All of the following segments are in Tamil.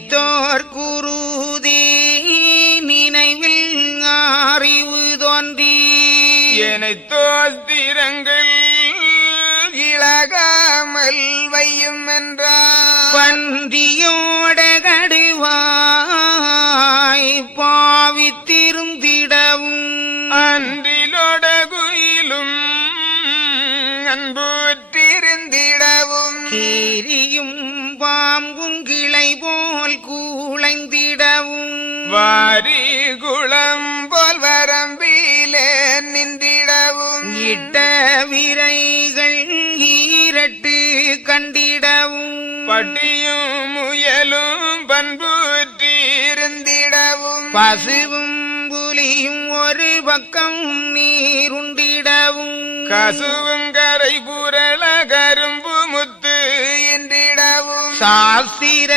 நினைத்தோர் குருதி நினைவில் அறிவு தோன்றி எனைத்தோர் திறங்கள் இழகாமல் வையும் என்றார். பன்றியோட கடுவாய் பாவித்திருந்திடவும் அன்றிலோட குயிலும் அன்புற்றிருந்திடவும் கீரியும் பாம்பும் கிளை போல் கூளைந்திடவும் வாரி குளம் போல் வரம்பிலே நின்றிடவும் இட்ட விரைகள் ஈரட்டு கண்டிடவும் பட்டியும் முயலும் பண்புற்றிருந்திடவும் பசுவும் புலியும் ஒரு பக்கம் நீருண்டிடவும் கசுவும் கரை புரள கரும்பு முத்து என்றிடவும் சாஸ்திர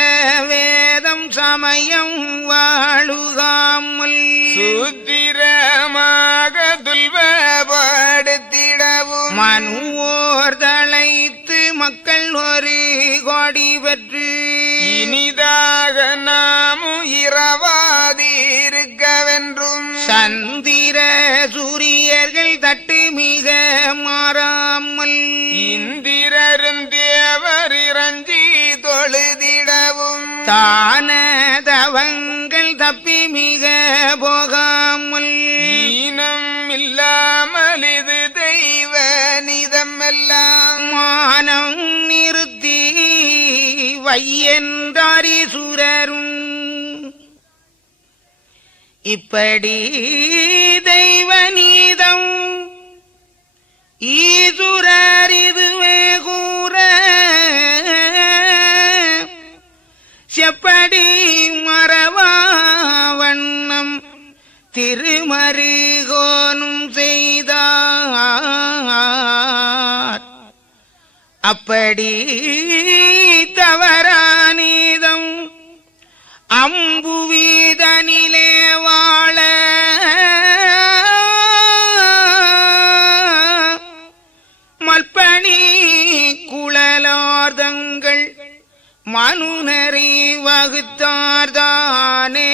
வேதம் சமயம் வாழுகாமல் சூத்திரமாக துல்வப்படுத்திடவும் மனுவோர் தழைத்து மக்கள் ஒரு கோடி பெற்று இனிதாக நாமும் இரவாதிருக்கவென்றும் சந்திர சூரியர்கள் தட்டு மிக மாறாமல் இந்திரரும் தேவர் இறஞ்சி தொழுதிடவும் தான தவங்கள் தப்பி மிக போகாமல் ஈனம் இல்லாமல் இது தெய்வ நிதமெல்லாம் மானம் நிறுத்தி வையென்றாரீசுரரும் இப்படி தெய்வ நீதம் ஈசுரர் இதுவே கூற செப்படி மறவா வண்ணம் திருமருகோனும் செய்தார். அப்படி தவறானீதம் அம்புவீதனிலே வாழ மல்பணி குழலார்தங்கள் மனுநரை வகுத்தார்தானே.